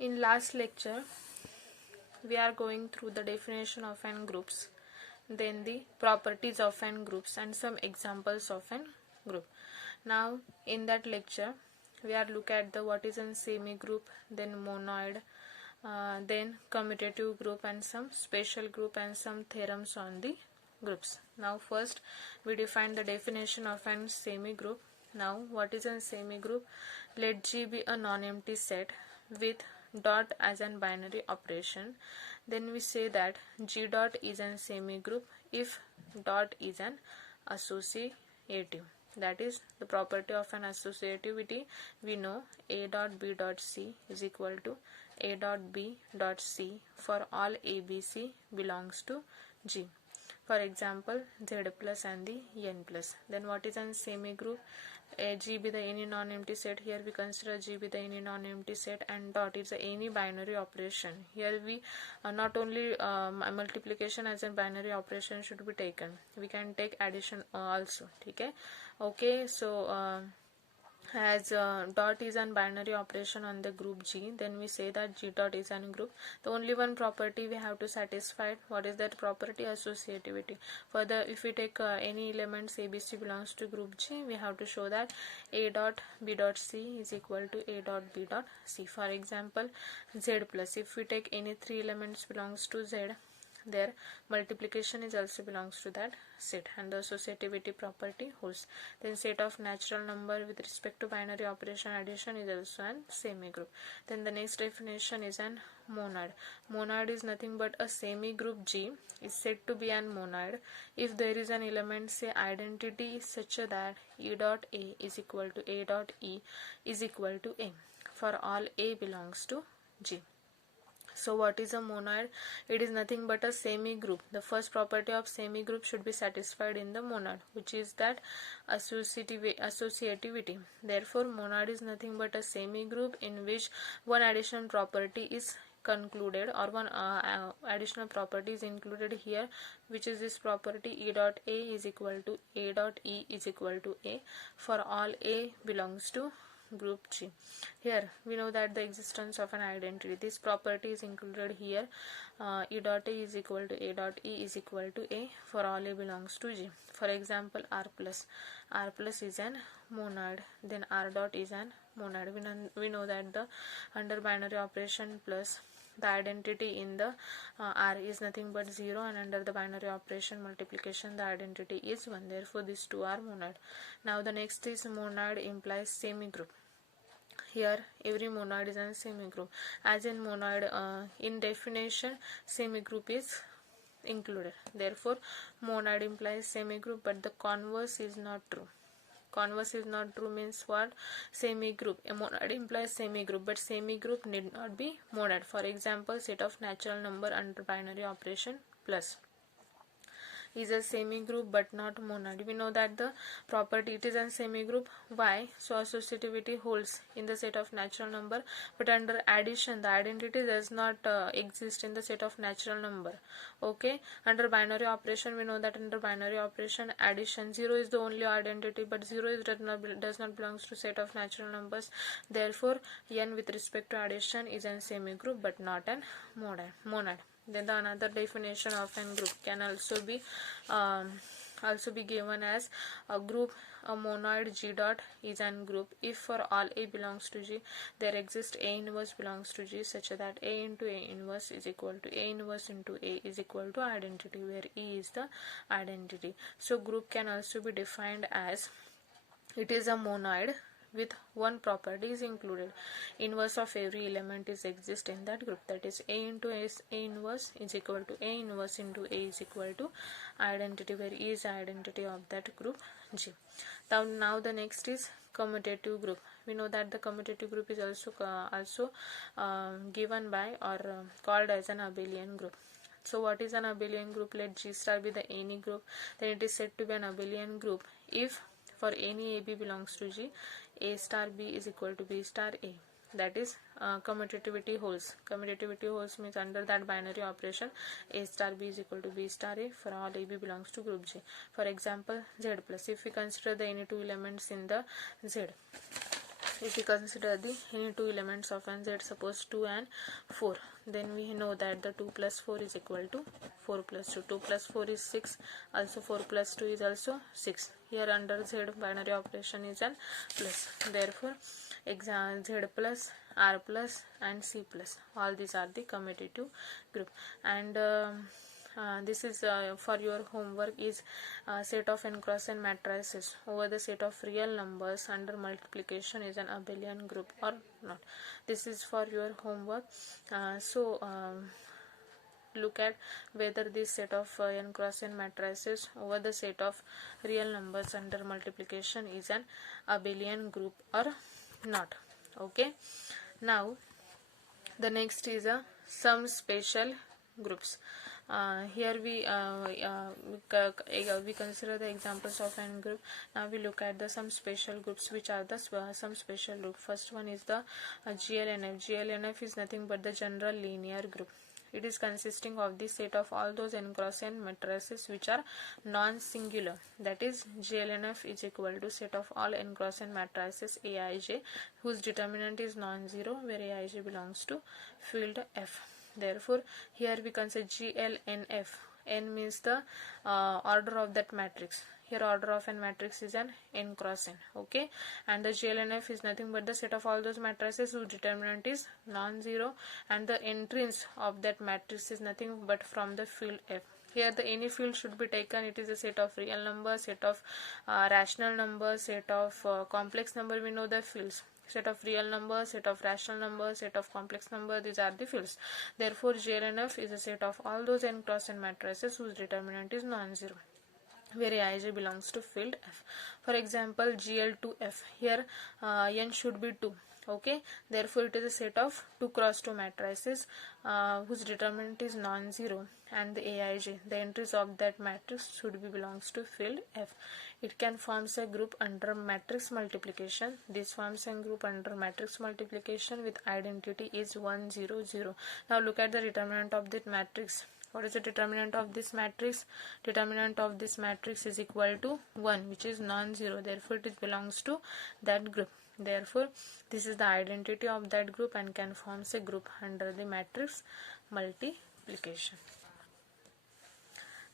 In last lecture, we are going through the definition of n groups, then the properties of n groups and some examples of n group. Now, in that lecture, we are look at the what is a semi-group, then monoid, then commutative group and some special group and some theorems on the groups. Now, first we define the definition of an semi-group. Now, what is a semi-group? Let G be a non-empty set with dot as an binary operation. Then we say that G dot is an semi-group if dot is an associative. That is the property of an associativity. We know A dot B dot C is equal to A dot B dot C for all ABC belongs to G. For example, Z plus and the N plus. Then what is a semi-group? G be the any non-empty set. Here we consider G be the any non-empty set, and dot is any binary operation. Here we not only multiplication as a binary operation should be taken. We can take addition also. Okay. So as dot is an binary operation on the group G, then we say that G dot is an group. The only one property we have to satisfy. What is that property? Associativity. Further, if we take any elements ABC belongs to group G, we have to show that A dot B dot C is equal to A dot B dot C. For example, Z plus, if we take any three elements belongs to Z, their multiplication is also belongs to that set, and the associativity property holds. Then set of natural number with respect to binary operation addition is also an semi-group. Then the next definition is an monad. Monad is nothing but a semi-group G is said to be an monad if there is an element, say identity, such that E dot A is equal to A dot E is equal to A for all A belongs to G. So what is a monad? It is nothing but a semi-group. The first property of semi-group should be satisfied in the monad, which is that associativity. Therefore, monad is nothing but a semi-group in which one additional property is concluded, or one additional property is included here, which is this property E dot A is equal to A dot E is equal to A for all A belongs to group G. Here we know that the existence of an identity, this property is included here. E dot A is equal to A dot E is equal to A for all A belongs to G. For example, R plus is an monad. Then R dot is an monad. We know that the under binary operation plus the identity in the R is nothing but 0, and under the binary operation multiplication the identity is 1. Therefore these two are monad. Now the next is monad implies semi-group. Here every monad is a semi-group. As in monad, in definition semi-group is included. Therefore monad implies semi-group, but the converse is not true. Converse is not true means what? Semi-group. A monad implies semi-group, but semi-group need not be monad. For example, set of natural number under binary operation plus is a semi-group but not monad. We know that the property it is a semi-group. Why? So associativity holds in the set of natural number, but under addition the identity does not exist in the set of natural number. Okay, under binary operation we know that under binary operation addition 0 is the only identity, but 0 is does not belongs to set of natural numbers. Therefore n with respect to addition is a semi-group but not an monad. Then the another definition of an group can also be given as a group. A monoid G dot is an group if for all A belongs to G there exists A inverse belongs to G such that A into A inverse is equal to A inverse into A is equal to identity, where E is the identity. So group can also be defined as it is a monoid with one property is included. Inverse of every element is exist in that group, that is A into A inverse is equal to A inverse into A is equal to identity, where E is identity of that group G. Now the next is commutative group. We know that the commutative group is also given by or called as an abelian group. So what is an abelian group? Let G star be the any group, then it is said to be an abelian group if for any AB belongs to G, A star B is equal to B star A. That is commutativity holds. Commutativity holds means under that binary operation A star B is equal to B star A for all AB belongs to group G. For example, Z plus, if we consider the any two elements in the Z, if we consider the any two elements of n, z, suppose 2 and 4, then we know that the 2 plus 4 is equal to 4 plus 2. 2 plus 4 is 6, also 4 plus 2 is also 6. Here under z binary operation is an plus. Therefore z plus, r plus and c plus, all these are the commutative group. And this is for your homework is set of n cross n matrices over the set of real numbers under multiplication is an abelian group or not. This is for your homework. Look at whether this set of n cross n matrices over the set of real numbers under multiplication is an abelian group or not. Okay, now the next is some special groups. Here we consider the examples of n group. Now we look at the some special groups, which are the some special group. First one is the GLNF. GLNF is nothing but the general linear group. It is consisting of the set of all those n cross n matrices which are non-singular. That is, GLNF is equal to set of all n cross n matrices Aij whose determinant is non-zero, where Aij belongs to field F. Therefore, here we consider GLNF. N means the order of that matrix. Here order of n matrix is an n cross n. Okay, and the GLNF is nothing but the set of all those matrices whose determinant is non-zero, and the entrance of that matrix is nothing but from the field F. Here the any field should be taken. It is a set of real numbers, set of rational numbers, set of complex number. We know the fields. Set of real numbers, set of rational numbers, set of complex number, these are the fields. Therefore, GLNF is a set of all those n cross n matrices whose determinant is non-zero, where Aij belongs to field F. For example, GL2F. Here n should be 2. Okay, therefore it is a set of 2 cross 2 matrices whose determinant is non-zero, and the Aij, the entries of that matrix, should be belongs to field F. It can forms a group under matrix multiplication. This forms a group under matrix multiplication with identity is 1 0 0. Now look at the determinant of that matrix. What is the determinant of this matrix? Determinant of this matrix is equal to 1, which is non-zero. Therefore it belongs to that group. Therefore this is the identity of that group and can forms a group under the matrix multiplication.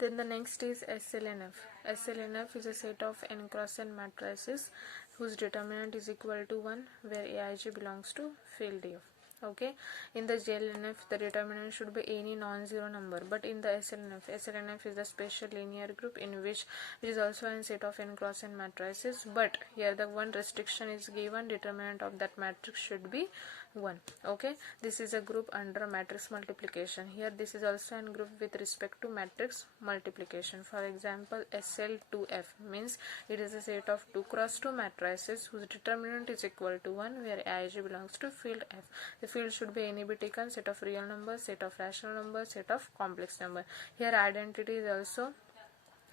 Then the next is SLNF. SLNF is a set of n cross n matrices whose determinant is equal to 1, where Aij belongs to field F. Okay, in the GLNF the determinant should be any non-zero number, but in the SLNF is the special linear group in which it is also a set of n cross n matrices, but here the one restriction is given, determinant of that matrix should be 1. Okay, this is a group under matrix multiplication. Here this is also a group with respect to matrix multiplication. For example, SL2F means it is a set of 2 cross 2 matrices whose determinant is equal to 1, where Aij belongs to field F. The field should be any be taken, set of real numbers, set of rational numbers, set of complex number. Here identity is also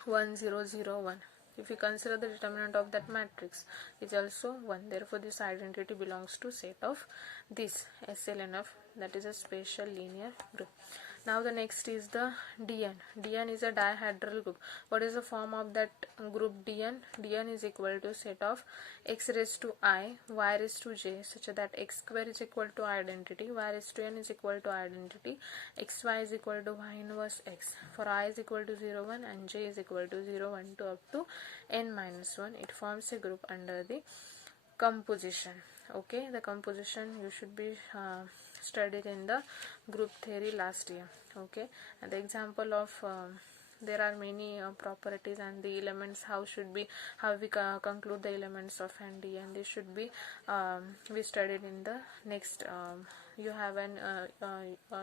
1 0 0 1. If we consider the determinant of that matrix is also 1, therefore this identity belongs to set of this SLNF, that is a special linear group. Now the next is the Dn. Dn is a dihedral group. What is the form of that group Dn? Dn is equal to set of x raised to I, y raised to j, such that x square is equal to identity, y raised to n is equal to identity, xy is equal to y inverse x. For I is equal to 0 1 and j is equal to 0 1 to up to n minus 1. It forms a group under the composition. Okay, the composition you should be studied in the group theory last year. Okay, and the example of there are many properties and the elements, how we conclude the elements of ND, and they should be we studied in the next you have an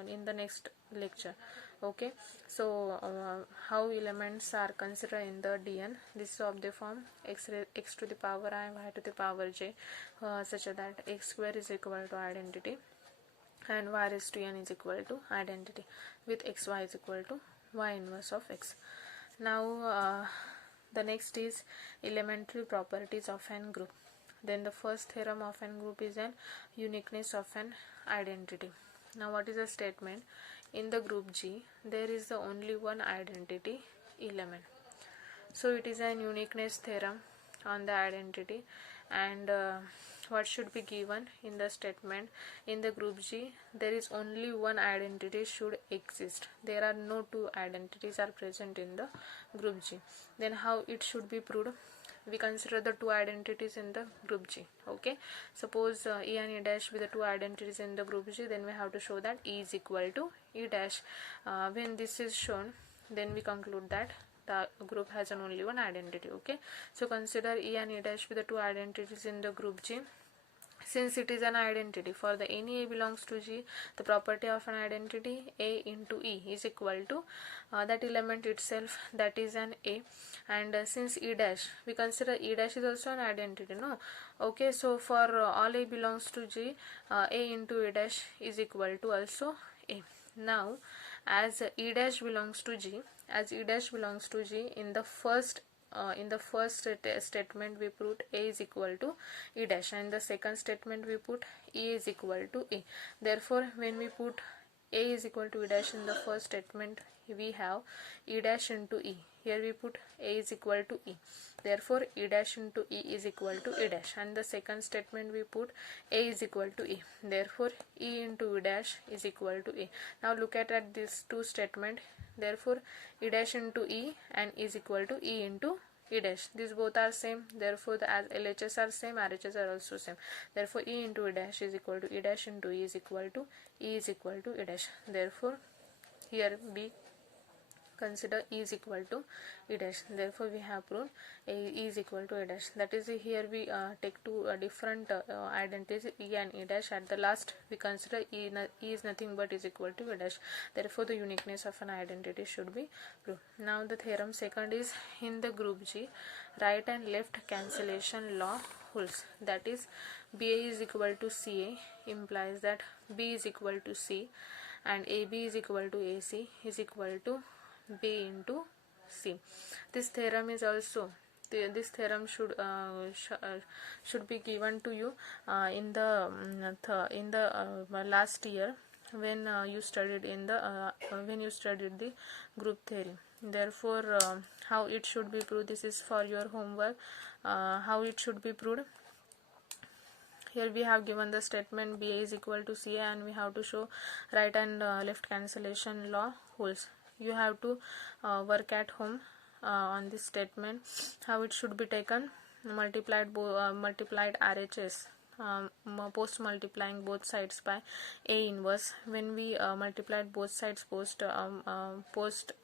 in the next lecture. Okay, so how elements are considered in the Dn. This is of the form x to the power I, y to the power j, such that x square is equal to identity and y raised to n is equal to identity, with xy is equal to y inverse of x. Now the next is elementary properties of n group. Then the first theorem of n group is an uniqueness of an identity. Now what is the statement? In the group G there is the only one identity element. So it is an uniqueness theorem on the identity, and what should be given in the statement? In the group G, there is only one identity should exist. There are no two identities are present in the group G. Then how it should be proved? We consider the two identities in the group G. Okay, suppose E and E dash be the two identities in the group G, then we have to show that E is equal to E dash. When this is shown, then we conclude that the group has an only one identity. Okay, so consider E and E dash be the two identities in the group G. Since it is an identity, for the any A belongs to G, the property of an identity A into E is equal to that element itself, that is an A. And since E dash, we consider E dash is also an identity, no? Okay, so for all A belongs to G, A into E dash is equal to also A. Now, as E dash belongs to G, in the first statement we put A is equal to E dash, and the second statement we put E is equal to A. Therefore, when we put A is equal to E dash in the first statement, we have E dash into E. Here we put A is equal to E. Therefore, E dash into E is equal to E dash, and the second statement we put A is equal to E. Therefore, E into E dash is equal to A. Now look at these two statements. Therefore, E dash into E and is equal to E into E dash. These both are same. Therefore, the as LHS are same, RHS are also same. Therefore, E into E dash is equal to E dash into E is equal to E is equal to E dash. Therefore, here we consider E is equal to E dash. Therefore, we have proved E is equal to E dash. That is, here we take two different identities, E and E dash. At the last, we consider E is nothing but is equal to E dash. Therefore, the uniqueness of an identity should be proved. Now, the theorem second is, in the group G, right and left cancellation law holds. That is, BA is equal to CA implies that B is equal to C, and AB is equal to AC is equal to B into C. This theorem is also should be given to you in the last year when you studied the group theory. Therefore, how it should be proved, this is for your homework. How it should be proved. Here we have given the statement BA is equal to CA, and we have to show right and left cancellation law holds. You have to work at home on this statement. How it should be taken: multiplied RHS, post multiplying both sides by A inverse. When we multiplied both sides post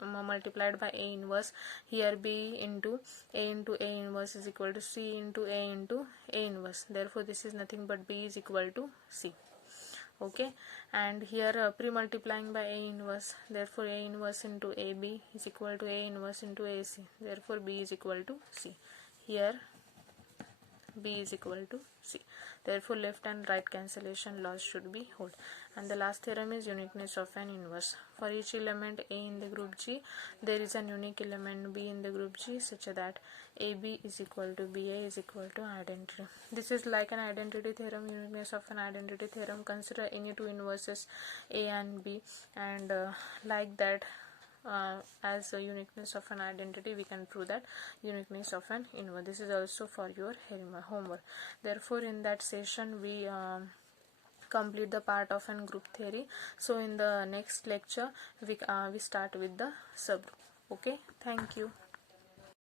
multiplied by A inverse, here B into A inverse is equal to C into A into A inverse. Therefore, this is nothing but B is equal to C. Okay, and here pre-multiplying by A inverse, therefore A inverse into AB is equal to A inverse into AC. Therefore, B is equal to C. Here B is equal to C. Therefore, left and right cancellation laws should be hold. And the last theorem is uniqueness of an inverse. For each element A in the group G, there is an unique element B in the group G such that AB is equal to BA is equal to identity. This is like an identity theorem, uniqueness of an identity theorem. Consider any two inverses A and B, and like that, as a uniqueness of an identity, we can prove that uniqueness of an inverse. This is also for your homework. Therefore, in that session we complete the part of an group theory. So in the next lecture we start with the subgroup. Okay, thank you.